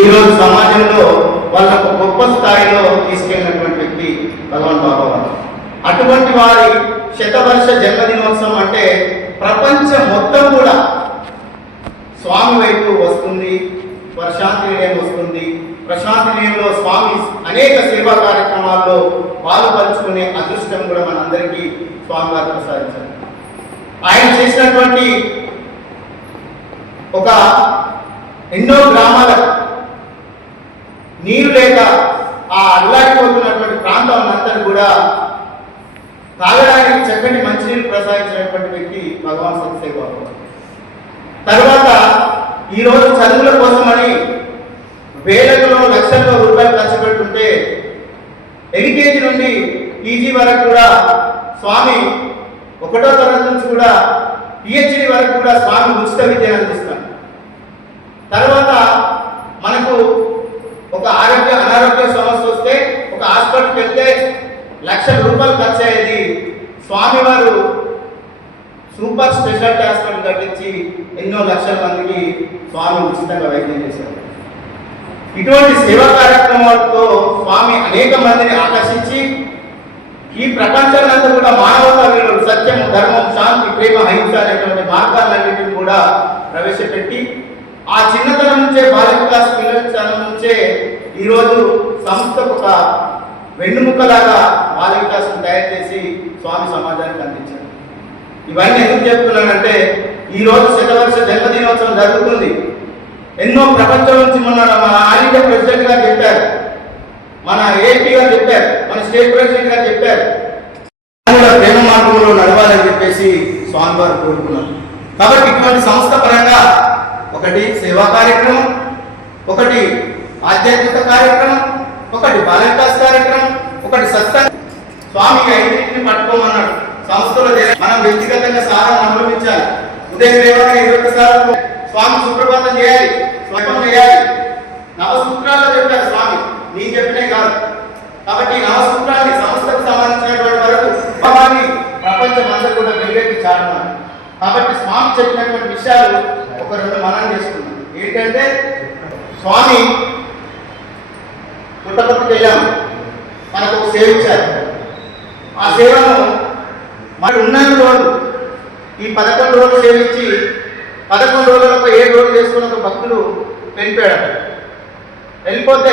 ఈరోజు సమాజంలో వాళ్ళ ఒక గొప్ప స్థాయిలో తీసుకెళ్ళినటువంటి వ్యక్తి భగవాన్ బాబా అటువంటి వారి శతవర్ష జన్మదినోత్సవం అంటే ప్రపంచం మొత్తం కూడా స్వామి వైపు వస్తుంది ప్రశాంతి నిలయం వస్తుంది. ప్రశాంతి నిలయంలో స్వామి అనేక సేవా కార్యక్రమాల్లో పాలు పంచుకునే అదృష్టం కూడా మనందరికీ స్వామి వారు ప్రసాదించారు. ఆయన చేసినటువంటి ఒక ఎన్నో గ్రామాలకు నీరు లేక ఆ అల్లాడిపోతున్నటువంటి ప్రాంతం అంతా కూడా తాగడానికి చక్కటి మంచినీరు ప్రసాదించినటువంటి వ్యక్తి భగవాన్ సత్యసాయి బాబు. తర్వాత ఈరోజు చదువుల కోసమని వేలలో లక్షల్లో రూపాయలు ఖర్చు పెట్టుంటే ఎల్కేజీ నుండి పీజీ వరకు కూడా స్వామి ఒకటో తరగతి నుంచి కూడా పిహెచ్డి వరకు కూడా స్వామి ఉచిత విద్యను అందిస్తారు తర్వాత మనకు ఒక ఆరోగ్య అనారోగ్య సమస్య వస్తే ఒక హాస్పిటల్కి వెళ్తే లక్షల రూపాయలు ఖర్చు అయ్యేది. స్వామివారు సూపర్ స్పెషాలిటీ హాస్పిటల్ కట్టించి ఎన్నో లక్షల మందికి స్వామి ఉచితంగా వైద్యం చేశారు. ఇటువంటి సేవా కార్యక్రమాలతో స్వామి అనేక మందిని ఆకర్షించి ఈ ప్రపంచానంతా కూడా మానవతా విలువలు సత్యం ధర్మం శాంతి ప్రేమ అహింస అనేటువంటి మార్గాలన్నింటినీ కూడా ప్రవేశపెట్టి ఆ చిన్నతనం నుంచే బాలిక క్లాస్ పిల్లల నుంచే ఈరోజు సంస్థకు ఒక వెన్నుముక్కలాగా బాలిక క్లాసును తయారు చేసి స్వామి సమాజానికి అందించారు. ఇవన్నీ ఎందుకు చెప్తున్నానంటే ఈరోజు శతవర్ష జన్మదినోత్సవం జరుగుతుంది. ఎన్నో ప్రపంచం నుంచి మొన్న మన ఆల్ ప్రెసిడెంట్ గారు చెప్పారు. మన ఏపీ గారు చెప్పారు. మన స్టేట్ ప్రెసిడెంట్ గారు చెప్పారు. ప్రేమ మార్గంలో నడవాలని చెప్పేసి స్వామివారు కోరుకున్నారు. కాబట్టి ఇటువంటి సంస్థ పరంగా ఒకటి సేవా కార్యక్రమం ఒకటి ఆధ్యాత్మిక కార్యక్రమం ఒకటి బాలవికాస్ కార్యక్రమం ఒకటి సత్సంగ. స్వామి ఐదింటిని పట్టుకోమన్నాడు. సంస్థలో మనం వ్యక్తిగతంగా సారం అనుభవించాలి. ఉదయం లేవగానే ఇరవై సార్లు స్వామి సుప్రభాతం చేయాలి. స్వయం చేయాలి. నవసూత్రాల్లో చెప్పారు స్వామి. నేను చెప్పినే కాదు. కాబట్టి నవసూత్రాలు నవసూత్రాన్ని సంస్థకు సంబంధించినటువంటి వరకు భావాన్ని ప్రపంచం అందరూ కూడా వెలుగెత్తి చాటున్నారు కాబట్టి స్వామి చెప్పినటువంటి విషయాలు ఒక రెండు మనం చేసుకున్నాం. ఏంటంటే స్వామి పుట్టపట్టుకు వెళ్ళాం. మనకు ఒక సేవ ఇచ్చారు. ఆ సేవను మరి ఉన్న రోజు ఈ పదకొండు రోజులు సేవించి పదకొండు రోజులకు ఏడు రోజులు చేసుకున్న ఒక భక్తుడు వెళ్ళిపోయాడు వెళ్ళిపోతే